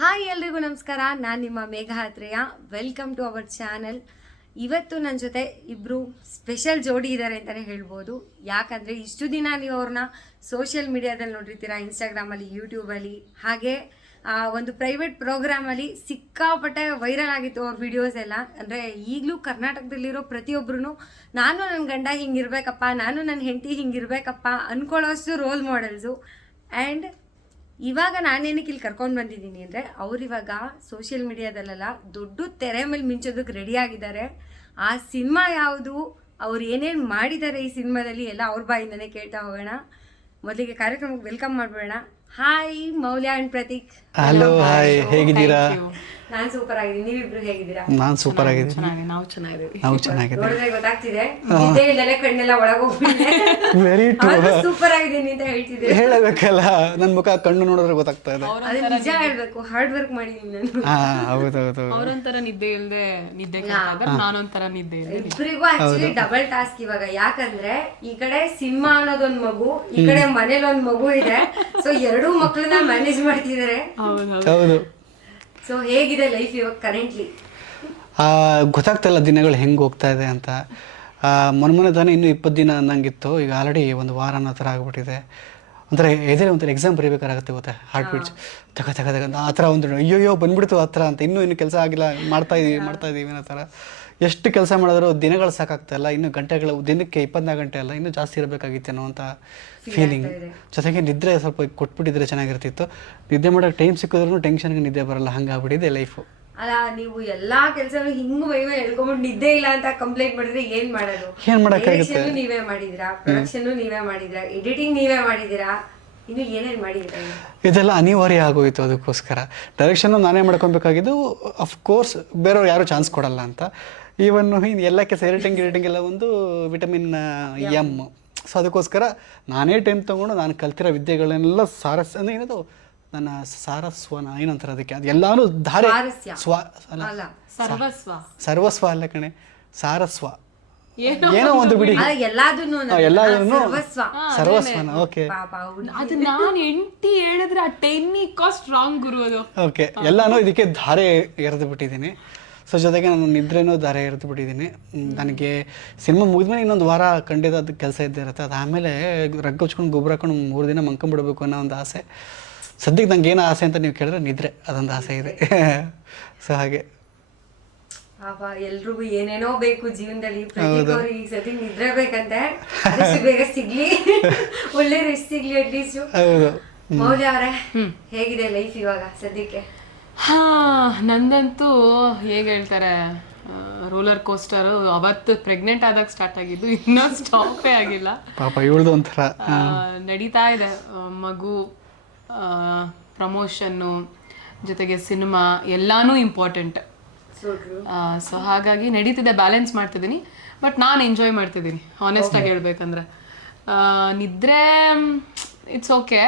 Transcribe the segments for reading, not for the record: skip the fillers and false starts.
Hi ಎಲ್ರಿಗೂ ನಮಸ್ಕಾರ. ನಾನು ನಿಮ್ಮ ಮೇಘಾತ್ರೇಯ. Welcome to our channel. ಇವತ್ತು ನನ್ನ ಜೊತೆ ಇಬ್ಬರು ಸ್ಪೆಷಲ್ ಜೋಡಿ ಇದ್ದಾರೆ ಅಂತಲೇ ಹೇಳ್ಬೋದು. ಯಾಕಂದರೆ ಇಷ್ಟು ದಿನ ನೀವು ಅವ್ರನ್ನ ಸೋಷಿಯಲ್ ಮೀಡಿಯಾದಲ್ಲಿ ನೋಡಿರ್ತೀರ, ಇನ್ಸ್ಟಾಗ್ರಾಮಲ್ಲಿ, ಯೂಟ್ಯೂಬಲ್ಲಿ, ಹಾಗೆ ಒಂದು ಪ್ರೈವೇಟ್ ಪ್ರೋಗ್ರಾಮಲ್ಲಿ ಸಿಕ್ಕಾಪಟ್ಟೆ ವೈರಲ್ ಆಗಿತ್ತು ಅವ್ರ ವಿಡಿಯೋಸ್ ಎಲ್ಲ. ಅಂದರೆ ಈಗಲೂ ಕರ್ನಾಟಕದಲ್ಲಿರೋ ಪ್ರತಿಯೊಬ್ಬರೂ ನಾನು ನನ್ನ ಗಂಡ ಹಿಂಗಿರ್ಬೇಕಪ್ಪ, ನಾನು ನನ್ನ ಹೆಂಡತಿ ಹಿಂಗಿರ್ಬೇಕಪ್ಪ ಅಂದ್ಕೊಳ್ಳೋಷ್ಟು ರೋಲ್ ಮಾಡೆಲ್ಸು. ಆ್ಯಂಡ್ ಇವಾಗ ನಾನೇನಕ್ಕೆ ಇಲ್ಲಿ ಕರ್ಕೊಂಡು ಬಂದಿದ್ದೀನಿ ಅಂದರೆ, ಅವರಿವಾಗ ಸೋಷಿಯಲ್ ಮೀಡಿಯಾದಲ್ಲೆಲ್ಲ ದೊಡ್ಡ ತೆರೆ ಮೇಲೆ ಮಿಂಚೋದಕ್ಕೆ ರೆಡಿ ಆಗಿದ್ದಾರೆ. ಆ ಸಿನಿಮಾ ಯಾವುದು, ಅವ್ರು ಏನೇನು ಮಾಡಿದ್ದಾರೆ ಈ ಸಿನಿಮಾದಲ್ಲಿ ಎಲ್ಲ ಅವ್ರ ಬಾಯಿಂದನೇ ಕೇಳ್ತಾ ಹೋಗೋಣ. ಮೊದಲಿಗೆ ಕಾರ್ಯಕ್ರಮಕ್ಕೆ ವೆಲ್ಕಮ್ ಮಾಡಬೇಡ. ಹಾಯ್ ಮೌಲ್ಯ ಆ್ಯಂಡ್ ಪ್ರತೀಕ್. ಹಲೋ, ಹಾಯ್, ಹೇಗಿದ್ದೀರಾ? ನಾನು ಸೂಪರ್ ಆಗಿದ್ದೀನಿ, ನೀವಿಬ್ರು ಹೇಗಿದ್ದೀರಾ? ನಾನು ಸೂಪರ್ ಆಗಿದ್ದೀನಿ. ನಾವು ಚೆನ್ನಾಗಿದ್ದೀವಿ. ನೋಡಿದ್ರೆ ಗೊತ್ತಾಗ್ತಿದೆ, ನಿದ್ದೆ ಇಲ್ದಲೆ ಕಣ್ಣೆಲ್ಲ ಒಳಗೋಗ್ಬಿಟ್ಟಿದೆ. Very true. ಸೂಪರ್ ಆಗಿದ್ದೀನಿ ಅಂತ ಹೇಳ್ತಿದ್ದೆ. ಹೇಳಬೇಕಲ್ಲ, ನನ್ನ ಮುಖ ಕಣ್ಣು ನೋಡಿದ್ರೆ ಗೊತ್ತಾಗ್ತಾ ಇದೆ. ಅದು ನಿಜ ಹೇಳ್ಬೇಕು, ಹಾರ್ಡ್ ವರ್ಕ್ ಮಾಡಿದ್ದೀನಿ ನಾನು. ಹೌದೌದು. ಅವ್ರೊಂಥರ ನಿದ್ದೆ ಇಲ್ದೆ ನಿದ್ದೆ ನಾನೊಂಥರ ನಿದ್ದೆ ಇಲ್ದೆ. ಇಬ್ಬರಿಗೂ ಆಕ್ಚುಲಿ ಡಬಲ್ ಟಾಸ್ಕ್ ಇವಾಗ. ಯಾಕಂದ್ರೆ ಈ ಕಡೆ ಸಿನಿಮಾ ಅನ್ನೋದೊಂದ್ ಮಗು, ಈ ಕಡೆ ಮನೇಲಿ ಒಂದ್ ಮಗು ಇದೆ. ಸೊ ಎರಡೂ ಮಕ್ಳನ್ನ ಮ್ಯಾನೇಜ್ ಮಾಡ್ತಿದ್ದಾರೆ. ಹೌದು. ಸೊ ಹೇಗಿದೆ ಲೈಫ್ ಇವಾಗ ಕರೆಂಟ್ಲಿ? ಗೊತ್ತಾಗ್ತಾಯಿಲ್ಲ ದಿನಗಳು ಹೆಂಗೆ ಹೋಗ್ತಾ ಇದೆ ಅಂತ. ಮೊನ್ನೆ ತಾನೇ ಇನ್ನೂ 20 ದಿನ ಅನ್ನಂಗಿತ್ತು, ಈಗ ಆಲ್ರೆಡಿ ಒಂದು ವಾರ ಅನ್ನೋ ಥರ ಆಗ್ಬಿಟ್ಟಿದೆ. ಒಂಥರ ಎದೆ ಒಂಥರ ಎಕ್ಸಾಮ್ ಬರೀಬೇಕಾಗುತ್ತೆ, ಗೊತ್ತಾ, ಹಾರ್ಟ್ ಬೀಟ್ಸ್ ತಗ ಆ ಥರ ಒಂದು ಅಯ್ಯೋ ಬಂದ್ಬಿಡ್ತು ಆ ಥರ ಅಂತ. ಇನ್ನೂ ಕೆಲಸ ಆಗಿಲ್ಲ, ಮಾಡ್ತಾ ಇದ್ದೀವಿ ಅನ್ನೋ ಥರ. ಎಷ್ಟು ಕೆಲಸ ಮಾಡಿದ್ರು ದಿನಗಳು ಸಾಕಾಗ್ತಾಯಿಲ್ಲ. ಇನ್ನು ಗಂಟೆಗಳು, ದಿನಕ್ಕೆ 24 ಗಂಟೆ ಅಲ್ಲ, ಇನ್ನೂ ಜಾಸ್ತಿ ಇರಬೇಕಾಗಿತ್ತೇನೋ ಅಂತ ಫೀಲಿಂಗ್. ಜೊತೆಗೆ ನಿದ್ರೆ ಸ್ವಲ್ಪ ಕೊಟ್ಬಿಟ್ಟಿದ್ರೆ ಚೆನ್ನಾಗಿರ್ತಿತ್ತು. ನಿದ್ದೆ ಮಾಡೋಕ್ಕೆ ಟೈಮ್ ಸಿಕ್ಕಿದ್ರೂ ಟೆನ್ಷನ್ಗೆ ನಿದ್ದೆ ಬರಲ್ಲ, ಹಂಗಾಗ್ಬಿಟ್ಟಿದೆ ಲೈಫು. ಅಲ್ಲ, ನೀವು ಎಲ್ಲಾ ಕೆಲಸನೂ ಹಿಂಗ್ ಮೈ ಮೇಲೆ ಹೇಳ್ಕೊಂಡ್ಬಿಟ್ಟು ನಿದ್ದೆ ಇಲ್ಲ ಅಂತ ಕಂಪ್ಲೇಂಟ್ ಮಾಡಿದ್ರೆ ಏನ್ ಮಾಡೋದು? ಏನ್ ಮಾಡಕ್ಕಾಗುತ್ತೆ? ನೀವೇ ಮಾಡಿದಿರಾ, ಪ್ರೊಡಕ್ಷನ್ ನೀವೇ ಮಾಡಿದಿರಾ, ಎಡಿಟಿಂಗ್ ನೀವೇ ಮಾಡಿದಿರಾ, ಇನ್ನು ಏನೇನ್ ಮಾಡಿದಿರಾ? ಇದೆಲ್ಲ ಅನಿವಾರ್ಯ ಆಗೋಯ್ತು. ಅದಕ್ಕೋಸ್ಕರ ಡೈರೆಕ್ಷನ್ನು ನಾನೇ ಮಾಡ್ಕೊಬೇಕಾಗಿದ್ದು. ಅಫ್ಕೋರ್ಸ್ ಬೇರೆಯವ್ರು ಯಾರು ಚಾನ್ಸ್ ಕೊಡಲ್ಲ ಅಂತ. ಈವನ್ನು ಎಲ್ಲ ಕೆಲಸ ಎಡಿಟಿಂಗ್ ಎಲ್ಲ ಒಂದು ವಿಟಮಿನ್ ಎಮ್. ಸೊ ಅದಕ್ಕೋಸ್ಕರ ನಾನೇ ಟೈಮ್ ತೊಗೊಂಡು ನಾನು ಕಲ್ತಿರೋ ವಿದ್ಯೆಗಳನ್ನೆಲ್ಲ ಅಂದರೆ ಏನದು ನನ್ನ ಸಾರಸ್ವನ ಏನಂತಾರೆ ಅದಕ್ಕೆ, ಅದು ಎಲ್ಲಾನು ಧಾರೆ ಸರ್ವಸ್ವ ಅಲ್ಲ ಕಣೆ, ಸಾರಸ್ವ ಏನೋ ಒಂದು ಬಿಡಿ, ಎಲ್ಲಾದನ್ನು ಸರ್ವಸ್ವನ. ಓಕೆ, ಅದು ನಾನು ಎಂಟಿ ಹೇಳಿದ್ರೆ ಆ 10 ಕಾಸ್ಟ್ ರಾಂಗ್ ಗುರು ಅದು. ಓಕೆ, ಎಲ್ಲಾನು ಇದಕ್ಕೆ ಧಾರೆ ಎರೆದು ಬಿಟ್ಟಿದ್ದೀನಿ. ಸೊ ಜೊತೆಗೆ ನಾನು ನಿದ್ರೆನೂ ಧಾರೆ ಎರೆದು ಬಿಟ್ಟಿದ್ದೀನಿ. ನನಗೆ ಸಿನಿಮಾ ಮುಗಿದ್ಮೇಲೆ ಇನ್ನೊಂದು ವಾರ ಖಂಡಿತ ಅದು ಕೆಲಸ ಇದ್ದೇ ಇರುತ್ತೆ. ಅದು ಆಮೇಲೆ ರಗ್ಗ ಹಚ್ಕೊಂಡು ಗೊಬ್ಬರ ಹಾಕೊಂಡು 3 ದಿನ ಮಂಕೊಂಬಿಡ್ಬೇಕು ಅನ್ನೋ ಒಂದು ಆಸೆ. ಸದ್ಯಕ್ಕೆ ನಂಗೆ ಏನು ಆಸೆ ಅಂತ ನೀವು ಕೇಳಿದ್ರೆ ನಿದ್ರೆ, ಅದೊಂದು ಆಸೆ ಇದೆ. ಸೊ ಹಾಗೆ ಎಲ್ರಿಗೂ ಏನೇನೋ ಬೇಕು ಜೀವನದಲ್ಲಿ. ಈಗ ಸತಿ ನಿದ್ರೆ ಬೇಕಂತೆ, ಬೇಗ ಸಿಗ್ಲಿ, ಒಳ್ಳೆ ರೆಸ್ಟ್ ಸಿಗ್ಲಿ ಅಟ್ಲೀಸ್ಟ್. ಮೌಲ್ಯ ಅವರೇ, ಹೇಗಿದೆ ಲೈಫ್ ಇವಾಗ ಸದ್ಯಕ್ಕೆ? ನಂದಂತೂ ಹೇಗೆ ಹೇಳ್ತಾರೆ, ರೋಲರ್ ಕೋಸ್ಟರು. ಅವತ್ತು ಪ್ರೆಗ್ನೆಂಟ್ ಆದಾಗ ಸ್ಟಾರ್ಟ್ ಆಗಿದ್ದು, ಇನ್ನೂ ಸ್ಟಾಪೇ ಆಗಿಲ್ಲ ಪಾಪ. ಇವಳ್ದು ಒಂಥರ ನಡೀತಾ ಇದೆ. ಮಗು, ಪ್ರಮೋಷನ್ನು, ಜೊತೆಗೆ ಸಿನಿಮಾ ಎಲ್ಲಾನು ಇಂಪಾರ್ಟೆಂಟ್. ಸೊ ಹಾಗಾಗಿ ನಡೀತಿದೆ, ಬ್ಯಾಲೆನ್ಸ್ ಮಾಡ್ತಿದ್ದೀನಿ. ಬಟ್ ನಾನು ಎಂಜಾಯ್ ಮಾಡ್ತಿದ್ದೀನಿ, ಆನೆಸ್ಟಾಗಿ ಹೇಳ್ಬೇಕಂದ್ರೆ. ನಿದ್ರೆ ಇಟ್ಸ್ ಓಕೆ.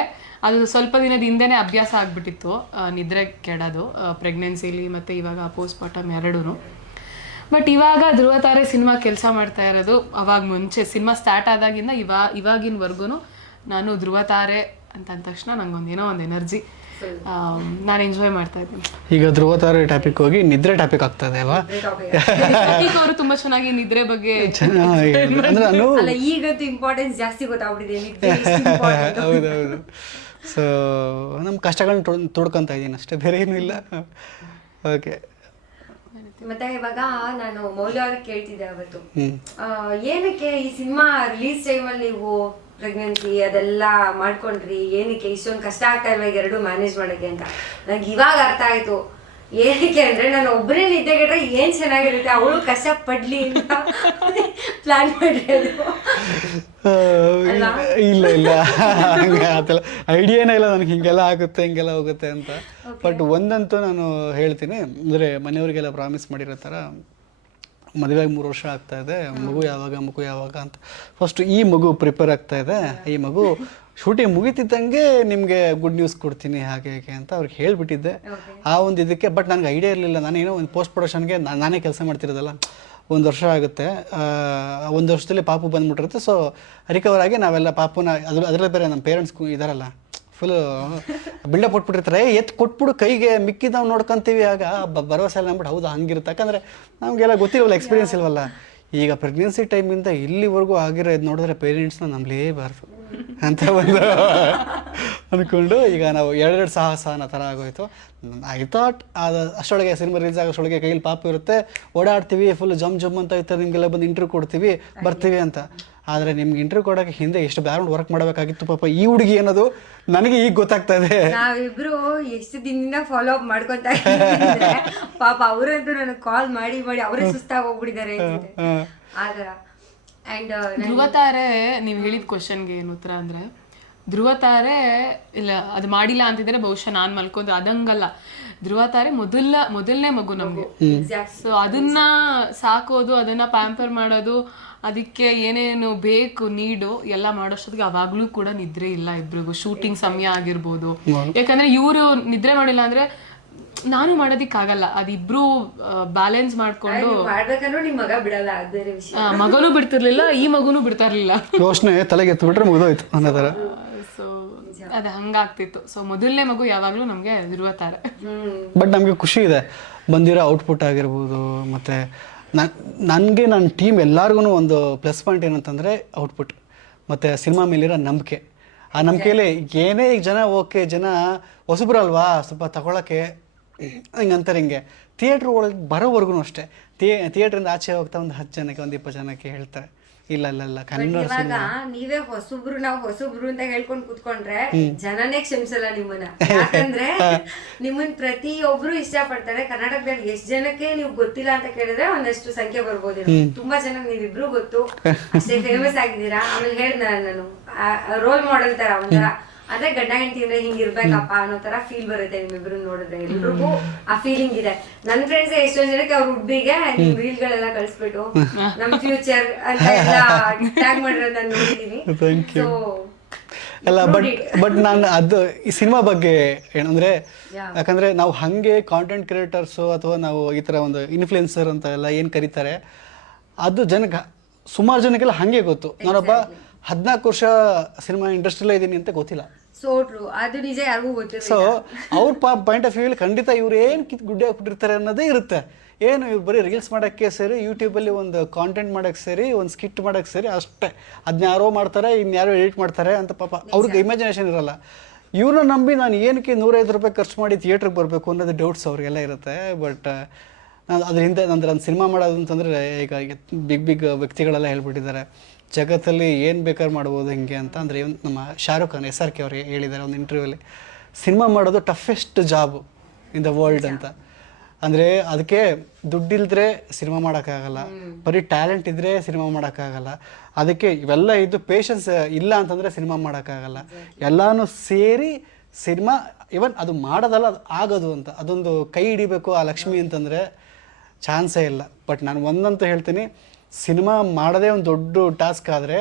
ಅದು ಸ್ವಲ್ಪ ದಿನದ ಹಿಂದೆನೇ ಅಭ್ಯಾಸ ಆಗಿಬಿಟ್ಟಿತ್ತು ನಿದ್ರೆ ಕೆಡೋದು, ಪ್ರೆಗ್ನೆನ್ಸಿಲಿ ಮತ್ತು ಇವಾಗ ಪೋಸ್ಟ್ ಪಾರ್ಟಮ್ ಎರಡೂ. ಬಟ್ ಇವಾಗ ಧ್ರುವತಾರೆ ಸಿನಿಮಾ ಕೆಲಸ ಮಾಡ್ತಾ ಇರೋದು. ಅವಾಗ ಮುಂಚೆ ಸಿನಿಮಾ ಸ್ಟಾರ್ಟ್ ಆದಾಗಿಂದ ಇವಾಗಿನವರೆಗೂ ನಾನು ಧ್ರುವತಾರೆ ಅಂತ ಅಂದ ತಕ್ಷಣ ನಂಗೊಂದು ಏನೋ ಒಂದು ಎನರ್ಜಿ, ನಾನು ಎಂಜಾಯ್ ಮಾಡ್ತಾ ಇದ್ದೀನಿ. ಈಗ ಧ್ರುವತಾರೆ ಟಾಪಿಕ್ ಹೋಗಿ ನಿದ್ರೆ ಟಾಪಿಕ್ ಆಗ್ತದೆ ಅಲ್ವಾ? ಅವರು ತುಂಬಾ ಚೆನ್ನಾಗಿ ನಿದ್ರೆ ಬಗ್ಗೆ ಈಗಂತೂ ಇಂಪಾರ್ಟೆನ್ಸ್ ಜಾಸ್ತಿ ಗೊತ್ತಾಗ್ಬಿಟ್ಟಿದೆ. ಹೌದೌದು. ಸೊ ನಮ್ಮ ಕಷ್ಟಗಳನ್ನ ತೋಡ್ಕೊಂತ ಇದ್ದೀನಿ ಅಷ್ಟೇ, ಬೇರೆ ಏನೂ ಇಲ್ಲ. ಓಕೆ, ಮತ್ತೆ ಇವಾಗ ನಾನು ಮೌಲ್ಯ ಅವ್ರಿಗೆ ಕೇಳ್ತಿದ್ದೆ ಅವತ್ತು, ಏನಕ್ಕೆ ಈ ಸಿನಿಮಾ ರಿಲೀಸ್ ಟೈಮಲ್ಲಿ ನೀವು ಪ್ರೆಗ್ನೆನ್ಸಿ ಅದೆಲ್ಲ ಮಾಡ್ಕೊಂಡ್ರಿ, ಏನಕ್ಕೆ ಇಷ್ಟೊಂದು ಕಷ್ಟ ಆಗ್ತಾ ಇಲ್ವಾ ಈಗ ಎರಡು ಮ್ಯಾನೇಜ್ ಮಾಡೋಕ್ಕೆ ಅಂತ. ನಂಗೆ ಇವಾಗ ಅರ್ಥ ಆಯ್ತು. ಏನಕ್ಕೆ ಅಂದ್ರೆ, ನಾನು ಒಬ್ಬರೇ ನಿದ್ದೆಗೆಟ್ರೆ ಏನ್ ಚೆನ್ನಾಗಿರುತ್ತೆ, ಅವಳು ಕಷ್ಟ ಪಡ್ಲಿ ಅಂತ ಪ್ಲಾನ್ ಮಾಡಿರೋದು. ಇಲ್ಲ ಹಂಗೆ ಆತಲ್ಲ, ಐಡಿಯಾನೇ ಇಲ್ಲ ನನಗೆ ಹಿಂಗೆಲ್ಲ ಆಗುತ್ತೆ ಹಿಂಗೆಲ್ಲ ಹೋಗುತ್ತೆ ಅಂತ. ಬಟ್ ಒಂದಂತೂ ನಾನು ಹೇಳ್ತೀನಿ, ಅಂದರೆ ಮನೆಯವರಿಗೆಲ್ಲ ಪ್ರಾಮಿಸ್ ಮಾಡಿರೋ ಥರ, ಮದುವೆಯಾಗಿ 3 ವರ್ಷ ಆಗ್ತಾ ಇದೆ, ಮಗು ಯಾವಾಗ ಅಂತ. ಫಸ್ಟ್ ಈ ಮಗು ಪ್ರಿಪೇರ್ ಆಗ್ತಾ ಇದೆ, ಈ ಮಗು ಶೂಟಿಂಗ್ ಮುಗಿತಿದ್ದಂಗೆ ನಿಮಗೆ ಗುಡ್ ನ್ಯೂಸ್ ಕೊಡ್ತೀನಿ ಹಾಗೆ ಹೇಗೆ ಅಂತ ಅವ್ರಿಗೆ ಹೇಳಿಬಿಟ್ಟಿದ್ದೆ. ಆ ಒಂದು ಇದಕ್ಕೆ. ಬಟ್ ನನಗೆ ಐಡಿಯಾ ಇರಲಿಲ್ಲ. ನಾನೇನೋ ಒಂದು ಪೋಸ್ಟ್ ಪ್ರೊಡಕ್ಷನ್ಗೆ ನಾನೇ ಕೆಲಸ ಮಾಡ್ತಿರೋದಲ್ಲ, 1 ವರ್ಷ ಆಗುತ್ತೆ. 1 ವರ್ಷದಲ್ಲಿ ಪಾಪು ಬಂದ್ಬಿಟ್ಟಿರುತ್ತೆ. ಸೊ ರಿಕವರ್ ಆಗಿ ನಾವೆಲ್ಲ ಪಾಪುನ ಅದರಲ್ಲೇ ಬೇರೆ ನಮ್ಮ ಪೇರೆಂಟ್ಸ್ ಇದಾರಲ್ಲ, ಫುಲ್ ಬಿಲ್ಡಪ್ ಕೊಟ್ಬಿಟ್ಟಿರ್ತಾರೆ, ಎತ್ತು ಕೊಟ್ಬಿಡು ಕೈಗೆ ಮಿಕ್ಕಿದ್ ನಾವು ನೋಡ್ಕೊಂತೀವಿ. ಆಗ ಭರವಸೆ ಎಲ್ಲ ನಂಬಿಟ್ಟು ಹೌದಾ ಹಂಗಿರುತ್ತೆ, ಯಾಕಂದರೆ ನಮಗೆಲ್ಲ ಗೊತ್ತಿರವಲ್ಲ, ಎಕ್ಸ್ಪೀರಿಯನ್ಸ್ ಇಲ್ವಲ್ಲ. ಈಗ ಪ್ರೆಗ್ನೆನ್ಸಿ ಟೈಮಿಂದ ಇಲ್ಲಿವರೆಗೂ ಆಗಿರೋ ಇದು ನೋಡಿದ್ರೆ ಪೇರೆಂಟ್ಸ್ನ ನಂಬಲೇಬಾರ್ದು ಅಂತ ಒಂದು ಅಂದ್ಕೊಂಡು ಈಗ ನಾವು ಎರಡೆರಡು ಸಾಹಸ ಅನ್ನೋ ಥರ ಆಗೋಯ್ತು. ಐ ಥಾಟ್ ಅದು ಅಷ್ಟೊಳಗೆ ಸಿನಿಮಾ ರಿಲೀಸ್ ಆಗೋಷ್ಟೊಳಗೆ ಕೈಯಲ್ಲಿ ಪಾಪು ಇರುತ್ತೆ, ಓಡಾಡ್ತೀವಿ, ಫುಲ್ ಜಮ್ ಅಂತ ಇರ್ತಾರೆ, ನಿಮಗೆಲ್ಲ ಬಂದು ಇಂಟರ್ವ್ಯೂ ಕೊಡ್ತೀವಿ ಬರ್ತೀವಿ ಅಂತ. ಆದರೆ ನಿಮ್ಗೆ ಇಂಟರ್ವ್ಯೂ ಕೊಡೋಕ್ಕೆ ಹಿಂದೆ ಎಷ್ಟು ಬ್ಯಾರೌಂಡ್ ವರ್ಕ್ ಮಾಡಬೇಕಾಗಿತ್ತು ಪಾಪ ಈ ಹುಡುಗಿ ಅನ್ನೋದು ನನಗೆ ಈಗ ಗೊತ್ತಾಗ್ತಾ ಇದೆ. ನಾವಿಬ್ರು ಎಷ್ಟು ದಿನದಿಂದ ಫಾಲೋ ಅಪ್ ಮಾಡ್ಕೊಂತ ಇದ್ದೀವಿ. ಪಾಪ ಅವರಂತೂ ನನಗೆ ಕಾಲ್ ಮಾಡಿ ಮಾಡಿ ಅವರೇ ಸುಸ್ತಾಗಿ ಹೋಗ್ಬಿಟ್ಟಿದ್ದಾರೆ ಆಗ. ಅಂಡ್ ಧ್ರುವ ತಾರೆ ನೀವು ಹೇಳಿದ ಕ್ವಶನ್ಗೆ ಏನು ಉತ್ತರ ಅಂದ್ರೆ, ಧ್ರುವ ತಾರೆ ಇಲ್ಲ ಅದು ಮಾಡಿಲ್ಲ ಅಂತಿದ್ರೆ ಬಹುಶಃ ನಾನು ಮಲ್ಕೊಂಡ್ರೆ ಅದಂಗಲ್ಲ. ಧ್ರುವ ತಾರೆ ಮೊದಲನೇ ಮಗು ನಮ್ಗೆ. ಸೊ ಅದನ್ನ ಸಾಕೋದು, ಅದನ್ನ ಪ್ಯಾಂಪರ್ ಮಾಡೋದು, ಅದಕ್ಕೆ ಏನೇನು ಬೇಕು ನೀಡು ಎಲ್ಲ ಮಾಡೋಷ್ಟೊತ್ತಿಗೆ ಅವಾಗ್ಲೂ ಕೂಡ ನಿದ್ರೆ ಇಲ್ಲ ಇಬ್ರಿಗೂ. ಶೂಟಿಂಗ್ ಸಮಯ ಆಗಿರ್ಬೋದು, ಯಾಕಂದ್ರೆ ಇವರು ನಿದ್ರೆ ಮಾಡಿಲ್ಲ ಅಂದ್ರೆ ನಾನು ಮಾಡೋದಿಕ್ಕಾಗಲ್ಲ. ಅದಿಬ್ರು ಬ್ಯಾಲೆನ್ಸ್ ಮಾಡ್ಕೊಂಡು ಮಾಡ್ಬೇಕಂದ್ರೆ ನಿಮ್ ಮಗ ಬಿಡಲ್ಲ, ಅದೇ ವಿಷಯ. ಮಗನೂ ಬಿಡ್ತಿರ್ಲಿಲ್ಲ, ಈ ಮಗುನೂ ಬಿಡ್ತಾ ಇರ್ಲಿಲ್ಲ. ಯೋಚನೆ ತಲೆಗೆ ಎತ್ತು ಬಿಟ್ರೆ ಮುಗಿದೋಯ್ತು ಅನ್ನೋ ಥರ. ಸೊ ಅದು ಹಂಗಾಗ್ತಿತ್ತು. ಸೊ ಮೊದಲನೇ ಮಗು ಯಾವಾಗ್ಲೂ ನಮ್ಗೆ ಧ್ರುವ ತಾರೆ. ಬಟ್ ನಮಗೆ ಖುಷಿ ಇದೆ ಬಂದಿರೋ ಔಟ್ಪುಟ್ ಆಗಿರ್ಬೋದು. ಮತ್ತು ನನಗೆ ನನ್ನ ಟೀಮ್ ಎಲ್ಲರಿಗೂ ಒಂದು ಪ್ಲಸ್ ಪಾಯಿಂಟ್ ಏನಂತಂದರೆ ಔಟ್ಪುಟ್ ಮತ್ತು ಸಿನಿಮಾ ಮೇಲಿರೋ ನಂಬಿಕೆ. ಆ ನಂಬಿಕೆಯಲ್ಲಿ ಏನೇ ಈಗ ಜನ ಓಕೆ ಜನ ಹೊಸಬ್ರಲ್ವಾ ಸ್ವಲ್ಪ ತಗೊಳಕ್ಕೆ ಹಿಂಗಂತಾರೆ. ಹಿಂಗೆ ಥಿಯೇಟ್ರ್ ಒಳಗೆ ಬರೋವರೆಗೂ ಅಷ್ಟೇ, ಥಿಯೇಟ್ರಿಂದ ಆಚೆ ಹೋಗ್ತಾ ಒಂದು 10 ಜನಕ್ಕೆ ಒಂದು 20 ಜನಕ್ಕೆ ಹೇಳ್ತಾರೆ ಇಲ್ಲ ಇಲ್ಲ ಇಲ್ಲ ಕನ್ನಡ ಇವಾಗ ನೀವೇ ಹೊಸಬ್ರು ನಾವು ಹೊಸಬ್ರು ಅಂತ ಹೇಳ್ಕೊಂಡು ಕುತ್ಕೊಂಡ್ರೆ ಜನನೇ ಕ್ಷಮಿಸಲ್ಲ ನಿಮ್ಮನ್ನ. ಯಾಕಂದ್ರೆ ನಿಮ್ಮನ್ ಪ್ರತಿಯೊಬ್ರು ಇಷ್ಟ ಪಡ್ತಾರೆ. ಕರ್ನಾಟಕದಲ್ಲಿ ಎಷ್ಟು ಜನಕ್ಕೆ ನೀವು ಗೊತ್ತಿಲ್ಲ ಅಂತ ಕೇಳಿದ್ರೆ ಒಂದಷ್ಟು ಸಂಖ್ಯೆ ಬರ್ಬೋದು. ತುಂಬಾ ಜನ ನೀವಿಬ್ರು ಗೊತ್ತು, ಅಷ್ಟೇ ಫೇಮಸ್ ಆಗಿದ್ದೀರಾ. ಆಮೇಲೆ ಹೇಳ್ದ ನಾನು ರೋಲ್ ಮಾಡೆಲ್ ತರ ಒಂಥರ, ಅದೇ ಗಂಡ ಹೆಂಡತಿ ಅಂದ್ರೆ ಹಿಂಗಿರ್ಬೇಕಪ್ಪ ಅನ್ನೋ ತರ ಫೀಲ್ ಬರುತ್ತೆ ನಿಮ್ಮಿಬ್ರು ನೋಡಿದ್ರೆ. ಎಲ್ರಿಗೂ ಆ ಫೀಲಿಂಗ್ ಇದೆ. ನನ್ ಫ್ರೆಂಡ್ಸ್ ಎಷ್ಟೊಂದ್ ಜನಕ್ಕೆ ಅವ್ರ ಹುಡ್ಬಿಗೆ ನಿಮ್ ರೀಲ್ ಗಳೆಲ್ಲ ಕಳ್ಸ್ಬಿಟ್ಟು ನಮ್ ಫ್ಯೂಚರ್ ಅಂತ ಎಲ್ಲ ಟ್ಯಾಗ್ ಮಾಡಿರೋದು ನಾನು ನೋಡಿದೀನಿ. ಸೊ ಅಲ್ಲ ಬಟ್ ನಾನು ಅದು ಈ ಸಿನಿಮಾ ಬಗ್ಗೆ ಏನಂದ್ರೆ, ಯಾಕಂದ್ರೆ ನಾವು ಹಂಗೆ ಕಾಂಟೆಂಟ್ ಕ್ರಿಯೇಟರ್ಸು ಅಥವಾ ನಾವು ಈ ಥರ ಒಂದು ಇನ್ಫ್ಲುಯೆನ್ಸರ್ ಅಂತ ಎಲ್ಲ ಏನು ಕರೀತಾರೆ, ಅದು ಜನಕ್ಕೆ ಸುಮಾರು ಜನಕ್ಕೆಲ್ಲ ಹಾಗೆ ಗೊತ್ತು. ನಾನೊಬ್ಬ 14 ವರ್ಷ ಸಿನಿಮಾ ಇಂಡಸ್ಟ್ರಿಯಲ್ಲೇ ಇದ್ದೀನಿ ಅಂತ ಗೊತ್ತಿಲ್ಲ. ಸೋ ಟ್ರೂ, ಅದು ನಿಜ, ಯಾರಿಗೂ ಗೊತ್ತಿಲ್ಲ. ಸೊ ಅವ್ರ ಪಾಯಿಂಟ್ ಆಫ್ ವ್ಯೂಲಿ ಖಂಡಿತ ಇವ್ರು ಏನು ಗುಡ್ಡೆ ಹಾಕ್ಬಿಟ್ಟಿರ್ತಾರೆ ಅನ್ನೋದೇ ಇರುತ್ತೆ. ಏನು ಇವ್ರು ಬರೀ ರೀಲ್ಸ್ ಮಾಡೋಕ್ಕೆ ಸೇರಿ, ಯೂಟ್ಯೂಬಲ್ಲಿ ಒಂದು ಕಾಂಟೆಂಟ್ ಮಾಡೋಕ್ಕೆ ಸೇರಿ, ಒಂದು ಸ್ಕಿಟ್ ಮಾಡೋಕ್ಕೆ ಸೇರಿ ಅಷ್ಟೇ. ಅದನ್ನ ಯಾರೋ ಮಾಡ್ತಾರೆ, ಇನ್ಯಾರೋ ಎಡಿಟ್ ಮಾಡ್ತಾರೆ ಅಂತ ಪಾಪ ಅವ್ರಿಗೆ ಇಮ್ಯಾಜಿನೇಷನ್ ಇರಲ್ಲ. ಇವ್ರನ್ನ ನಂಬಿ ನಾನು ಏನಕ್ಕೆ 150 ರೂಪಾಯಿ ಖರ್ಚು ಮಾಡಿ ಥಿಯೇಟ್ರಿಗೆ ಬರಬೇಕು ಅನ್ನೋದು ಡೌಟ್ಸ್ ಅವ್ರಿಗೆಲ್ಲ ಇರುತ್ತೆ. ಬಟ್ ಅದ್ರ ಹಿಂದೆ ನನ್ನ ಸಿನಿಮಾ ಮಾಡೋದು ಅಂತಂದರೆ ಈಗ ಬಿಗ್ ವ್ಯಕ್ತಿಗಳೆಲ್ಲ ಹೇಳ್ಬಿಟ್ಟಿದ್ದಾರೆ, ಜಗತ್ತಲ್ಲಿ ಏನು ಬೇಕಾದ್ರೂ ಮಾಡ್ಬೋದು ಹಿಂಗೆ ಅಂತ. ಅಂದರೆ ನಮ್ಮ ಶಾರುಖ್ ಖಾನ್ SRK ಅವರು ಹೇಳಿದ್ದಾರೆ ಒಂದು ಇಂಟರ್ವ್ಯೂಲಿ, ಸಿನಿಮಾ ಮಾಡೋದು toughest job in the world ಅಂತ. ಅಂದರೆ ಅದಕ್ಕೆ ದುಡ್ಡಿಲ್ದ್ರೆ ಸಿನಿಮಾ ಮಾಡೋಕ್ಕಾಗಲ್ಲ, ಬರೀ ಟ್ಯಾಲೆಂಟ್ ಇದ್ದರೆ ಸಿನಿಮಾ ಮಾಡೋಕ್ಕಾಗಲ್ಲ. ಅದಕ್ಕೆ ಇವೆಲ್ಲ ಇದು ಪೇಷನ್ಸ್ ಇಲ್ಲ ಅಂತಂದರೆ ಸಿನಿಮಾ ಮಾಡೋಕ್ಕಾಗಲ್ಲ. ಎಲ್ಲನೂ ಸೇರಿ ಸಿನಿಮಾ ಇವನ್ ಅದು ಮಾಡೋದಲ್ಲ, ಅದು ಆಗೋದು ಅಂತ. ಅದೊಂದು ಕೈ ಹಿಡಿಬೇಕು ಆ ಲಕ್ಷ್ಮಿ ಅಂತಂದರೆ ಚಾನ್ಸೇ ಇಲ್ಲ. ಬಟ್ ನಾನು ಒಂದಂತೂ ಹೇಳ್ತೀನಿ, ಸಿನಿಮಾ ಮಾಡೋದೇ ಒಂದು ದೊಡ್ಡ ಟಾಸ್ಕ್ ಆದರೆ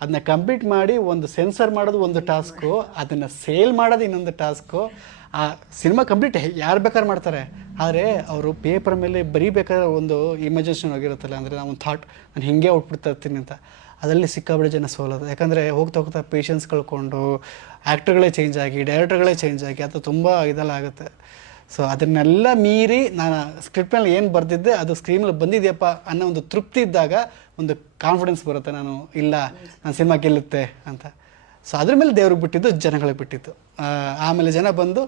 ಅದನ್ನ ಕಂಪ್ಲೀಟ್ ಮಾಡಿ ಒಂದು ಸೆನ್ಸರ್ ಮಾಡೋದು ಒಂದು ಟಾಸ್ಕು, ಅದನ್ನು ಸೇಲ್ ಮಾಡೋದು ಇನ್ನೊಂದು ಟಾಸ್ಕು. ಆ ಸಿನಿಮಾ ಕಂಪ್ಲೀಟ್ ಯಾರು ಬೇಕಾದ್ರೆ ಮಾಡ್ತಾರೆ, ಆದರೆ ಅವರು ಪೇಪರ್ ಮೇಲೆ ಬರೀಬೇಕಾದ್ರೆ ಒಂದು ಇಮ್ಯಾಜಿನೇಷನ್ ಆಗಿರುತ್ತಲ್ಲ, ಅಂದರೆ ನಾವು ಒಂದು ಥಾಟ್ ನಾನು ಹಿಂಗೆ ಔಟ್ಬಿಡ್ತಾ ಇರ್ತೀನಿ ಅಂತ, ಅದರಲ್ಲಿ ಸಿಕ್ಕಾಬಿಡಿ ಜನ ಸೋಲೋದು. ಯಾಕಂದರೆ ಹೋಗ್ತಾ ಪೇಷನ್ಸ್ ಕಳ್ಕೊಂಡು ಆ್ಯಕ್ಟರ್ಗಳೇ ಚೇಂಜ್ ಆಗಿ, ಡೈರೆಕ್ಟರ್ಗಳೇ ಚೇಂಜ್ ಆಗಿ ಅದು ತುಂಬ ಇದೆಲ್ಲ ಆಗುತ್ತೆ. ಸೊ ಅದನ್ನೆಲ್ಲ ಮೀರಿ ನಾನು ಸ್ಕ್ರಿಪ್ಟ್ ಮೇಲೆ ಏನು ಬರೆದಿದ್ದೆ ಅದು ಸ್ಕ್ರೀನಲ್ಲಿ ಬಂದಿದೆಯಪ್ಪ ಅನ್ನೋ ಒಂದು ತೃಪ್ತಿ ಇದ್ದಾಗ ಒಂದು ಕಾನ್ಫಿಡೆನ್ಸ್ ಬರುತ್ತೆ, ನಾನು ಇಲ್ಲ ನಾನು ಸಿನಿಮಾ ಗೆಲ್ಲುತ್ತೆ ಅಂತ. ಸೊ ಅದ್ರ ಮೇಲೆ ದೇವ್ರಿಗೆ ಬಿಟ್ಟಿದ್ದು, ಜನಗಳಿಗೆ ಬಿಟ್ಟಿತ್ತು. ಆಮೇಲೆ ಜನ ಬಂದು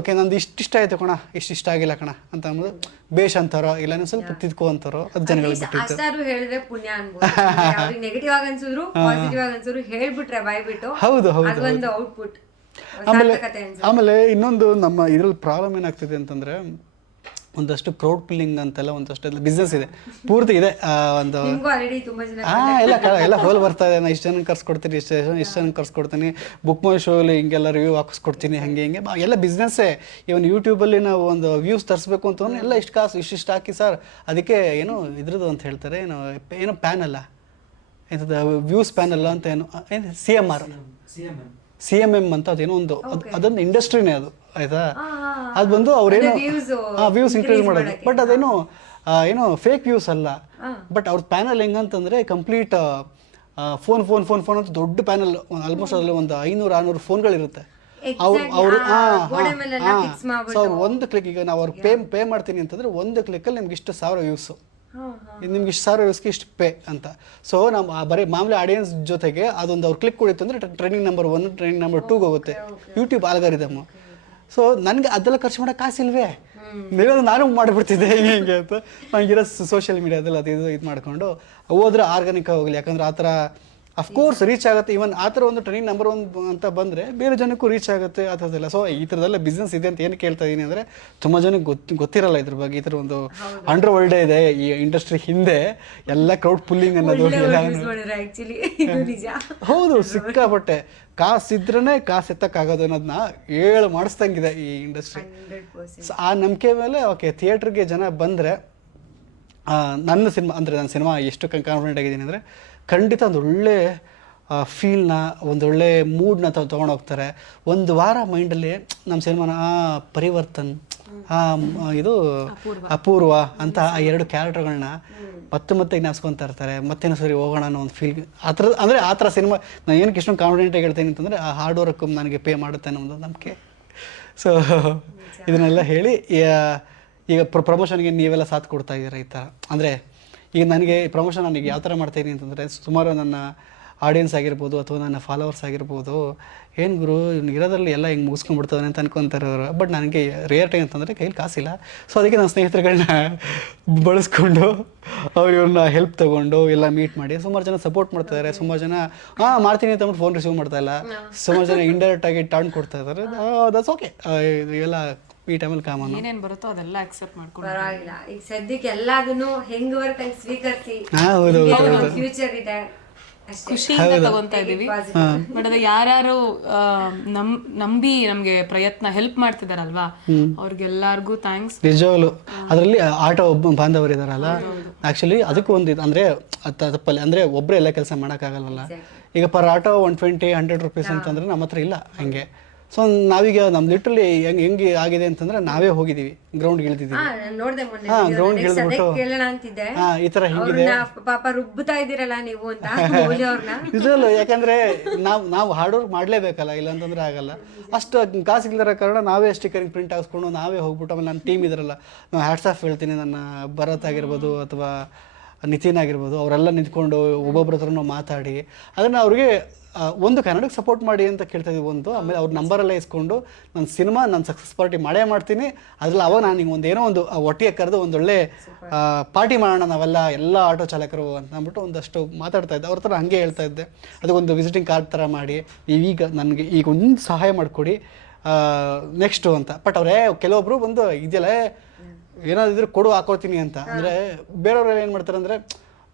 ಓಕೆ ನಂದು ಇಷ್ಟ ಆಯಿತು ಕಣ, ಇಷ್ಟ ಆಗಿಲ್ಲ ಕಣ ಅಂತ ಅಂಬೋದು ಬೇಷ್ ಅಂತಾರೋ, ಇಲ್ಲ ನೀವು ಸ್ವಲ್ಪ ತಿದ್ಕೋ ಅಂತಾರೋ, ಅದು ಜನಗಳಿಗೆ ಬಿಟ್ಟಿತ್ತು. ಅಷ್ಟಾದ್ರೂ ಹೇಳಿದ್ರೆ ಪುಣ್ಯ ಅನ್ಬೋದು. ನೆಗೆಟಿವ್ ಆಗಿ ಅನ್ಸಿದ್ರು ಪಾಸಿಟಿವ್ ಆಗಿ ಅನ್ಸಿದ್ರು ಹೇಳ್ಬಿಟ್ರೆ ಬಾಯ್ಬಿಟ್ಟು, ಹೌದು ಅದೊಂದು ಔಟ್ಪುಟ್. ಆಮೇಲೆ ಇನ್ನೊಂದು ನಮ್ಮ ಇದ್ರಲ್ಲಿ ಪ್ರಾಬ್ಲಮ್ ಏನಾಗ್ತಿದೆ ಅಂತಂದ್ರೆ, ಒಂದಷ್ಟು ಕ್ರೌಡ್ ಪ್ಲಿಂಗ್ ಅಂತೆಲ್ಲ ಒಂದಷ್ಟು ಬಿಸ್ನೆಸ್ ಇದೆ, ಪೂರ್ತಿ ಇದೆ. ಒಂದು ಎಲ್ಲ ಹೋಲ್ ಬರ್ತಾ ಇದೆ, ನಾನು ಇಷ್ಟು ಜನ ಕರ್ಸ್ಕೊಡ್ತೀನಿ, ಇಷ್ಟು ಜನ ಕರ್ಸ್ಕೊಡ್ತೀನಿ, ಬುಕ್ ಮೈ ಶೋಲಿ ಹಿಂಗೆಲ್ಲ ರಿವ್ಯೂ ಹಾಕಿಸ್ಕೊಡ್ತೀನಿ, ಹಿಂಗೆ ಎಲ್ಲ ಬಿಸ್ನೆಸ್ಸೇ. ಇವನ್ ಯೂಟ್ಯೂಬಲ್ಲಿ ನಾವು ಒಂದು ವ್ಯೂಸ್ ತರಿಸ್ಬೇಕು ಅಂತ ಎಲ್ಲ ಇಷ್ಟು ಕಾಸು ಇಷ್ಟಿಷ್ಟು ಹಾಕಿ ಸರ್, ಅದಕ್ಕೆ ಏನೋ ಇದ್ರದ್ದು ಅಂತ ಹೇಳ್ತಾರೆ, ಏನೋ ಪ್ಯಾನ್ ಅಲ್ಲ, ಎಂಥದ್ದು ವ್ಯೂಸ್ ಪ್ಯಾನ್ ಅಲ್ಲ ಅಂತ ಏನು CMM ಅಂತ ಅದೇನೋ ಒಂದು, ಅದೊಂದು ಇಂಡಸ್ಟ್ರಿನೇ ಅದು, ಆಯ್ತಾ. ಅದು ಬಂದು ಅವ್ರೇನೋ ವ್ಯೂಸ್ ಇನ್ಕ್ರೀಸ್ ಮಾಡೋದು, ಬಟ್ ಅದೇನೋ ಏನೋ ಫೇಕ್ ವ್ಯೂಸ್ ಅಲ್ಲ. ಬಟ್ ಅವ್ರ ಪ್ಯಾನಲ್ ಹೆಂಗಂತಂದರೆ ಕಂಪ್ಲೀಟ್ ಫೋನ್ ಅಂತ ದೊಡ್ಡ ಪ್ಯಾನಲ್, ಆಲ್ಮೋಸ್ಟ್ ಅದರಲ್ಲಿ ಒಂದು 500-600 ಫೋನ್ಗಳಿರುತ್ತೆ. ಅವರು ಗೋಡೆ ಮೇಲೆಲ್ಲ ಫಿಕ್ಸ್ ಮಾಡ್ಬಿಟ್ಟು ಸೊ ಅವ್ರು ಒಂದು ಕ್ಲಿಕ್, ಈಗ ನಾವು ಅವ್ರು ಪೇ ಮಾಡ್ತೀನಿ ಅಂತಂದ್ರೆ ಒಂದು ಕ್ಲಿಕ್ಕಲ್ಲಿ ನಿಮ್ಗೆ ಇಷ್ಟು 1000 ವ್ಯೂಸು, ನಿಮ್ಗೆ ಇಷ್ಟು 1000 ವ್ಯೂಸ್ಗೆ ಇಷ್ಟು ಪೇ ಅಂತ. ಸೊ ನಮ್ಮ ಬರೀ ಮಾಮೂಲಿ ಆಡಿಯನ್ಸ್ ಜೊತೆಗೆ ಅದೊಂದು ಅವ್ರು ಕ್ಲಿಕ್ ಕೊಡಿತ್ತು ಅಂದರೆ ಟ್ರೈನಿಂಗ್ ನಂಬರ್ 1 ಟ್ರೈನಿಂಗ್ ನಂಬರ್ 2 ಹೋಗುತ್ತೆ ಯೂಟ್ಯೂಬ್ ಆಲ್ಗಾರಿದಮ್. ಸೊ ನನಗೆ ಅದೆಲ್ಲ ಖರ್ಚು ಮಾಡೋಕೆ ಕಾಸಿಲ್ವೇ, ನೀವೆಲ್ಲ ನಾನು ಮಾಡಿಬಿಡ್ತಿದ್ದೆ ಹಿಂಗೆ ಅಂತ ನನಗಿರೋ ಸೋಷಿಯಲ್ ಮೀಡಿಯಾದಲ್ಲಿ ಅದು ಇದು ಮಾಡಿಕೊಂಡು ಹೋದ್ರೆ ಆರ್ಗಾನಿಕ್ ಹೋಗಲಿ. ಯಾಕಂದ್ರೆ ಆ ಥರ ಅಫ್ಕೋರ್ಸ್ ರೀಚ್ ಆಗುತ್ತೆ. ಈವನ್ ಆ ಥರ ಒಂದು ಟ್ರೈನಿಂಗ್ ನಂಬರ್ 1 ಅಂತ ಬಂದರೆ ಬೇರೆ ಜನಕ್ಕೂ ರೀಚ್ ಆಗುತ್ತೆ ಆ ಥರದ್ದೆಲ್ಲ. ಸೊ ಈ ಥರದ್ದೆಲ್ಲ ಬಿಸ್ನೆಸ್ ಇದೆ ಅಂತ ಏನು ಕೇಳ್ತಾ ಇದ್ದೀನಿ ಅಂದರೆ ತುಂಬ ಜನಕ್ಕೆ ಗೊತ್ತಿರಲ್ಲ ಇದ್ರ ಬಗ್ಗೆ. ಈ ಥರ ಒಂದು ಅಂಡರ್ ವರ್ಲ್ಡ್ ಇದೆ ಈ ಇಂಡಸ್ಟ್ರಿ ಹಿಂದೆ, ಎಲ್ಲ ಕ್ರೌಡ್ ಪುಲ್ಲಿಂಗ್ ಅನ್ನೋದು ಹೌದು. ಸಿಕ್ಕಾಪಟ್ಟೆ ಕಾಸಿದ್ರೇ ಕಾಸು ಎತ್ತಕ್ಕಾಗೋದು ಅನ್ನೋದನ್ನ ಹೇಳು ಮಾಡಿಸ್ದಂಗಿದೆ ಈ ಇಂಡಸ್ಟ್ರಿ. ಆ ನಂಬಿಕೆ ಮೇಲೆ ಓಕೆ ಥಿಯೇಟ್ರಿಗೆ ಜನ ಬಂದರೆ ನನ್ನ ಸಿನಿಮಾ ಎಷ್ಟು ಕಾನ್ಫಿಡೆಂಟ್ ಆಗಿದ್ದೀನಿ ಅಂದರೆ ಖಂಡಿತ ಒಂದು ಒಳ್ಳೆ ಫೀಲ್ನ, ಒಂದೊಳ್ಳೆ ಮೂಡ್ನ ತೊಗೊಂಡು ಹೋಗ್ತಾರೆ. ಒಂದು ವಾರ ಮೈಂಡಲ್ಲಿ ನಮ್ಮ ಸಿನಿಮಾನ ಪರಿವರ್ತನ್, ಇದು ಅಪೂರ್ವ ಅಂತ ಆ 2 ಕ್ಯಾರೆಕ್ಟರ್ಗಳನ್ನ ಮತ್ತೆ ಜ್ಞಾಪಿಸ್ಕೊತಾ ಇರ್ತಾರೆ. ಮತ್ತೇನೋ ಸರಿ ಹೋಗೋಣ ಅನ್ನೋ ಒಂದು ಫೀಲ್ ಆ ಥರ. ಅಂದರೆ ಆ ಥರ ಸಿನಿಮಾ ನಾನು ಏನಕ್ಕೆ ಇಷ್ಟೊಂದು ಕಾನ್ಫಿಡೆಂಟಾಗಿ ಹೇಳ್ತೀನಿ ಅಂತಂದರೆ ಆ ಹಾರ್ಡ್ ವರ್ಕ್ ನನಗೆ ಪೇ ಮಾಡುತ್ತೆ ಅನ್ನೋ ಒಂದು ನಂಬಿಕೆ. ಸೊ ಇದನ್ನೆಲ್ಲ ಹೇಳಿ ಈಗ ಪ್ರಮೋಷನ್ಗೆ ನೀವೆಲ್ಲ ಸಾಥ್ ಕೊಡ್ತಾ ಇದ್ದೀರಾ ಈ ಥರ. ಅಂದರೆ ಈಗ ನನಗೆ ಪ್ರಮೋಷನ್ ನನಗೆ ಯಾವ ಥರ ಮಾಡ್ತಾಯಿದ್ದೀನಿ ಅಂತಂದರೆ ಸುಮಾರು ನನ್ನ ಆಡಿಯನ್ಸ್ ಆಗಿರ್ಬೋದು ಅಥವಾ ನನ್ನ ಫಾಲೋವರ್ಸ್ ಆಗಿರ್ಬೋದು, ಏನು ಗುರು ಇವ್ನು ಇರೋದ್ರಲ್ಲಿ ಎಲ್ಲ ಹಿಂಗೆ ಮುಗಿಸ್ಕೊಂಡ್ಬಿಡ್ತಾನೆ ಅಂತ ಅನ್ಕೊತಾರೆ ಅವರು. ಬಟ್ ನನಗೆ ರಿಯಾಲಿಟಿ ಅಂತಂದರೆ ಕೈಲಿ ಕಾಸಿಲ್ಲ. ಸೊ ಅದಕ್ಕೆ ನನ್ನ ಸ್ನೇಹಿತರುಗಳನ್ನ ಬಳಸ್ಕೊಂಡು ಇವ್ರನ್ನ ಹೆಲ್ಪ್ ತೊಗೊಂಡು ಎಲ್ಲ ಮೀಟ್ ಮಾಡಿ ಸುಮಾರು ಜನ ಸಪೋರ್ಟ್ ಮಾಡ್ತಾಯಿದ್ದಾರೆ. ಸುಮಾರು ಜನ ಮಾಡ್ತೀನಿ ಅಂತ ಫೋನ್ ರಿಸೀವ್ ಮಾಡ್ತಾಯಿಲ್ಲ. ಸುಮಾರು ಜನ ಇಂಡೈರೆಕ್ಟಾಗಿ ಟರ್ನ್ ಕೊಡ್ತಾ ಇದ್ದಾರೆ. That's okay. ಇವೆಲ್ಲ ಈ ಟೈಮಲ್ಲಿ ಕಾಮನ್. ಏನೇನು ಬರುತ್ತೋ ಅದೆಲ್ಲ ಅಕ್ಸೆಪ್ಟ್ ಮಾಡ್ಕೊಂಡು ಪರವಾಗಿಲ್ಲ. ಈಗ ಸದ್ಯಕ್ಕೆ ಎಲ್ಲದನ್ನು ಹೆಂಗ್ ವರ್ಕ್ ಸ್ವೀಕರಿಸಿ ಫ್ಯೂಚರ್ ಇದೆ ಖುಷಿಯಿಂದ ತಗೊಂತಾ ಇದೀವಿ. ಬಟ್ ಅದ ಯಾರ್ಯಾರು ನಂಬಿ ನಮ್ಗೆ ಪ್ರಯತ್ನ ಹೆಲ್ಪ್ ಮಾಡ್ತಿದಾರಲ್ವಾ ಅವ್ರಿಗೆಲ್ಲಾರ್ಗು ಥ್ಯಾಂಕ್ಸ್. ನಿಜವಾಗ್ಲು ಅದರಲ್ಲಿ ಆಟೋ ಬಾಂಧವರು ಇದಾರಲ್ಲ, ಆಕ್ಚುಲಿ ಅದಕ್ಕೂ ಒಂದು ಅಂದರೆ ತಪ್ಪಲ್ಲಿ ಅಂದರೆ ಒಬ್ಬರೇ ಎಲ್ಲ ಕೆಲಸ ಮಾಡೋಕ್ಕಾಗಲ್ವಲ್ಲ. ಈಗ ಪರ್ ಆಟೋ 120-100 ರೂಪೀಸ್ ಅಂತಂದ್ರೆ ನಮ್ಮ ಹತ್ರ ಇಲ್ಲ ಹಂಗೆ. ಸೊ ನಾವೀಗ ನಮ್ಮ ಲಿಟ್ರಲಿ ಹೆಂಗೆ ಆಗಿದೆ ಅಂತಂದ್ರೆ ನಾವೇ ಹೋಗಿದ್ದೀವಿ, ಗ್ರೌಂಡ್ಗೆ ಇಳಿದಿದ್ದೀವಿ. ಗ್ರೌಂಡ್ ಇಳಿದ್ಬಿಟ್ಟು ಈ ಥರ ಹಿಂಗಿದೆ ಪಾಪ ರುಬ್ಬುತ್ತಾ ಇದ್ದೀರಲ್ಲ ನೀವು ಅಂತ ನಿಜವಲ್ಲ. ಯಾಕಂದ್ರೆ ನಾವು ಹಾರ್ಡ್ ವರ್ಕ್ ಮಾಡಲೇಬೇಕಲ್ಲ, ಇಲ್ಲಾಂತಂದ್ರೆ ಆಗಲ್ಲ. ಅಷ್ಟು ಕಾಸಿಲ್ದಿರೋ ಕಾರಣ ನಾವೇ ಸ್ಟಿಕರಿಂಗ್ ಪ್ರಿಂಟ್ ಹಾಕ್ಸ್ಕೊಂಡು ನಾವೇ ಹೋಗ್ಬಿಟ್ಟು ಆಮೇಲೆ ನನ್ನ ಟೀಮ್ ಇದಾರಲ್ಲ, ನಾವು ಹ್ಯಾಟ್ಸ್ ಆಫ್ ಹೇಳ್ತೀನಿ. ನನ್ನ ಭರತ್ ಆಗಿರ್ಬೋದು ಅಥವಾ ನಿತಿನ್ ಆಗಿರ್ಬೋದು, ಅವರೆಲ್ಲ ನಿಂತ್ಕೊಂಡು ಒಬ್ಬೊಬ್ಬರ ಹತ್ರನೂ ಮಾತಾಡಿ ಅದನ್ನು ಅವ್ರಿಗೆ ಒಂದು ಕನ್ನಡಕ್ಕೆ ಸಪೋರ್ಟ್ ಮಾಡಿ ಅಂತ ಕೇಳ್ತಾ ಇದ್ದೀವಿ. ಒಂದು ಆಮೇಲೆ ಅವ್ರ ನಂಬರೆಲ್ಲ ಇಸ್ಕೊಂಡು ನನ್ನ ಸಿನಿಮಾ ನಾನು ಸಕ್ಸಸ್ ಪಾರ್ಟಿ ಮಾಡ್ತೀನಿ. ಅದ್ರಲ್ಲಿ ಅವಾಗ ನಾನು ಹಿಂಗೆ ಏನೋ ಒಂದು ಒಟ್ಟಿಗೆ ಕರೆದು ಒಂದೊಳ್ಳೆ ಪಾರ್ಟಿ ಮಾಡೋಣ ನಾವೆಲ್ಲ ಎಲ್ಲ ಆಟೋ ಚಾಲಕರು ಅಂತ ಅಂದ್ಬಿಟ್ಟು ಒಂದಷ್ಟು ಮಾತಾಡ್ತಾ ಇದ್ದೆ. ಅವ್ರ ಥರ ಹಾಗೆ ಹೇಳ್ತಾ ಇದ್ದೆ. ಅದಕ್ಕೊಂದು ವಿಸಿಟಿಂಗ್ ಕಾರ್ಡ್ ಥರ ಮಾಡಿ ನೀವೀಗ ನನಗೆ ಈಗ ಒಂದು ಸಹಾಯ ಮಾಡಿಕೊಡಿ ನೆಕ್ಸ್ಟು ಅಂತ. ಬಟ್ ಅವರೇ ಕೆಲವೊಬ್ಬರು ಬಂದು ಇದೆಲ್ಲ ಏನಾದಿದ್ರು ಕೊಡು ಹಾಕೋತೀನಿ ಅಂತ ಅಂದರೆ ಬೇರೆಯವ್ರೆಲ್ಲ ಏನು ಮಾಡ್ತಾರೆ ಅಂದರೆ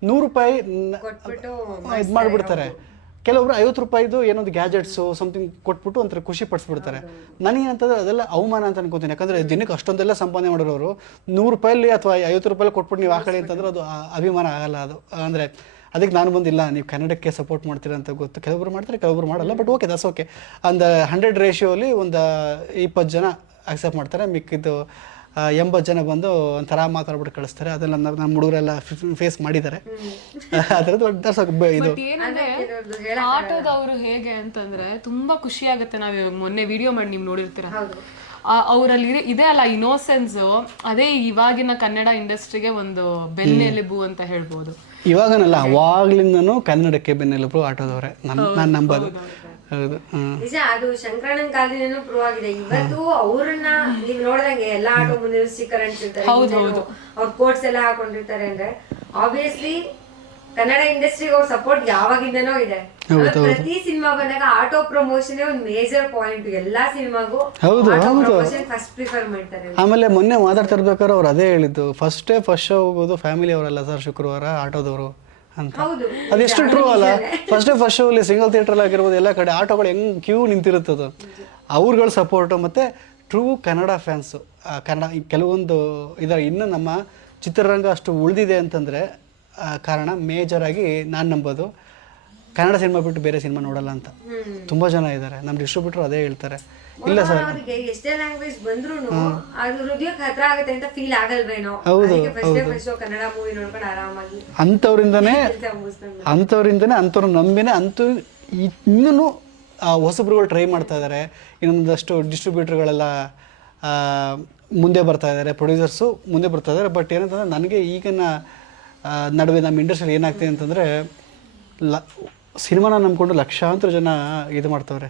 100 ರೂಪಾಯಿ ಇದು ಮಾಡಿಬಿಡ್ತಾರೆ. ಕೆಲವೊಬ್ರು 50 ರೂಪಾಯಿದು ಏನೊಂದು ಗ್ಯಾಜೆಟ್ಸು ಸಮಥಿಂಗ್ ಕೊಟ್ಬಿಟ್ಟು ಒಂಥರ ಖುಷಿ ಪಡಿಸ್ಬಿಡ್ತಾರೆ. ನನಗೇನಂತಂದ್ರೆ ಅದೆಲ್ಲ ಅವಮಾನ ಅಂತ ಅನ್ಕೋತೀನಿ. ಯಾಕಂದರೆ ದಿನಕ್ಕೆ ಅಷ್ಟೊಂದೆಲ್ಲ ಸಂಪಾದನೆ ಮಾಡೋರು 100 ರೂಪಾಯಲ್ಲಿ ಅಥವಾ 50 ರೂಪಾಯಿ ಕೊಟ್ಬಿಟ್ಟು ನೀವು ಹಾಕೊಳ್ಳಿ ಅಂತಂದ್ರೆ ಅದು ಅಭಿಮಾನ ಆಗಲ್ಲ. ಅದು ಅಂದರೆ ಅದಕ್ಕೆ ನಾನು ಬಂದಿಲ್ಲ, ನೀವು ಕನ್ನಡಕ್ಕೆ ಸಪೋರ್ಟ್ ಮಾಡ್ತೀರ ಅಂತ ಗೊತ್ತು. ಕೆಲವೊಬ್ರು ಮಾಡ್ತಾರೆ, ಕೆಲವೊಬ್ರು ಮಾಡಲ್ಲ. But okay, that's okay. ಒಂದು 100 ರೇಷಿಯೋಲಿ ಒಂದು 20 ಜನ ಅಕ್ಸೆಪ್ಟ್ ಮಾಡ್ತಾರೆ, ಮಿಕ್ಕಿದ್ದು 80 ಜನ ಬಂದು ಒಂಥರ ಮಾತಾಡ್ಬಿಟ್ಟು ಕಳಿಸ್ತಾರೆ. ಅದೆಲ್ಲ ನಮ್ಮ ಹುಡುಗರೆಲ್ಲ ಫೇಸ್ ಮಾಡಿದ್ದಾರೆ. ಅದರದ್ದು ಇದು ಆಟೋದವರು ಹೇಗೆ ಅಂತಂದ್ರೆ ತುಂಬಾ ಖುಷಿ ಆಗುತ್ತೆ. ನಾವು ಮೊನ್ನೆ ವಿಡಿಯೋ ಮಾಡಿ ನೀವು ನೋಡಿರ್ತೀರ, ಅವರಲ್ಲಿ ಇದೆ ಅಲ್ಲ ಇನ್ನೋಸೆನ್ಸ್, ಅದೇ ಇವಾಗಿನ ಕನ್ನಡ ಇಂಡಸ್ಟ್ರಿಗೆ ಒಂದು ಬೆನ್ನೆಲುಬು ಅಂತ ಹೇಳ್ಬೋದು. ಇವಾಗನಲ್ಲ, ಅವಾಗ್ಲಿಂದನೂ ಕನ್ನಡಕ್ಕೆ ಬೆನ್ನೆಲುಬು ಆಟೋದವ್ರೆ ನಾನು ನಂಬೋದು. ಹೌದು, ನಿಜ. ಅದು ಶಂಕರಣ್ಣನ ಕಾಲದಿಂದನೂ ಪ್ರೂವ್ ಆಗಿದೆ. ಇವತ್ತು ಅವ್ರನ್ನ ನೀವ್ ನೋಡ್ದಂಗೆ ಎಲ್ಲಾ ಆಟೋ ಮುಂದೆ ಸ್ಟಿಕರ್ ಅಂಟಿರ್ತಾರೆ, ಅವ್ರ ಕೋಟ್ಸ್ ಎಲ್ಲ ಹಾಕೊಂಡಿರ್ತಾರೆ. ಅಂದ್ರೆ ಆಬ್ವಿಯಸ್ಲಿ ಕನ್ನಡ ಇಂಡಸ್ಟ್ರಿಗೆ ಅವ್ರ ಸಪೋರ್ಟ್ ಯಾವಾಗಿಂದನೋ ಇದೆ. ಪ್ರತಿ ಸಿನಿಮಾ ಬಂದಾಗ ಆಟೋ ಪ್ರಮೋಷನ್ ಒಂದು ಮೇಜರ್ ಪಾಯಿಂಟ್. ಎಲ್ಲಾ ಸಿನಿಮಾಗೂ ಫಸ್ಟ್ ಪ್ರಿಫರ್ ಮಾಡ್ತಾರೆ. ಆಮೇಲೆ ಮೊನ್ನೆ ಮಾತಾಡ್ತಿರ್ಬೇಕಾದ್ರೆ ಅವ್ರು ಅದೇ ಹೇಳಿದ್ದು, ಫಸ್ಟ್ ಶೋ ಹೋಗೋದು ಫ್ಯಾಮಿಲಿ ಅವರಲ್ಲ ಸರ್, ಶುಕ್ರವಾರ ಆಟೋದವರು ಅಂತ. ಅದೆಷ್ಟು ಟ್ರೂ ಅಲ್ಲ. ಫಸ್ಟ್ ಶೋ ಅಲ್ಲಿ ಸಿಂಗಲ್ ಥಿಯೇಟರ್ ಆಗಿರ್ಬೋದು, ಎಲ್ಲ ಕಡೆ ಆಟೋಗಳು ಹೆಂಗ್ ಕ್ಯೂ ನಿಂತಿರುತ್ತದು. ಅವ್ರಗಳ ಸಪೋರ್ಟು ಮತ್ತು ಟ್ರೂ ಕನ್ನಡ ಫ್ಯಾನ್ಸು. ಕನ್ನಡ ಕೆಲವೊಂದು ಇದರ ಇನ್ನು ನಮ್ಮ ಚಿತ್ರರಂಗ ಅಷ್ಟು ಉಳಿದಿದೆ ಅಂತಂದರೆ ಕಾರಣ ಮೇಜರಾಗಿ ನಾನು ನಂಬೋದು ಕನ್ನಡ ಸಿನಿಮಾ ಬಿಟ್ಟು ಬೇರೆ ಸಿನಿಮಾ ನೋಡಲ್ಲ ಅಂತ ತುಂಬ ಜನ ಇದ್ದಾರೆ. ನಮ್ಮ ಡಿಸ್ಟ್ರಿಬ್ಯೂಟರ್ ಅದೇ ಹೇಳ್ತಾರೆ. ಇಲ್ಲ ಸರ್, ಎಷ್ಟೇ ಲ್ಯಾಂಗ್ವೇಜ್ ಬಂದ್ರು ಅದು ಹೃದಯಕ್ಕೆ ಹತ್ರ ಆಗುತ್ತೆ ಅಂತ ಫೀಲ್ ಆಗಲ್ವೇನೋ. ಕನ್ನಡ ಮೂವಿ ನೋಡ್ಕೊಂಡು ಆರಾಮಾಗಿ ಅಂಥವ್ರಿಂದನೇ ಅಂಥವ್ರು ನಂಬಿನೇ ಇನ್ನೂ ಹೊಸಬ್ರುಗಳು ಟ್ರೈ ಮಾಡ್ತಾ ಇದ್ದಾರೆ, ಇನ್ನೊಂದಷ್ಟು ಡಿಸ್ಟ್ರಿಬ್ಯೂಟರ್ಗಳೆಲ್ಲ ಮುಂದೆ ಬರ್ತಾ ಇದ್ದಾರೆ, ಪ್ರೊಡ್ಯೂಸರ್ಸು ಮುಂದೆ ಬರ್ತಾ ಇದ್ದಾರೆ. ಬಟ್ ಏನಂತಂದರೆ ನನಗೆ ಈಗಿನ ನಡುವೆ ನಮ್ಮ ಇಂಡಸ್ಟ್ರಿಯಲ್ಲಿ ಏನಾಗ್ತಿದೆ ಅಂತಂದರೆ ಸಿನಿಮಾನ ನಂಬ್ಕೊಂಡು ಲಕ್ಷಾಂತರ ಜನ ಇದು ಮಾಡ್ತವ್ರೆ.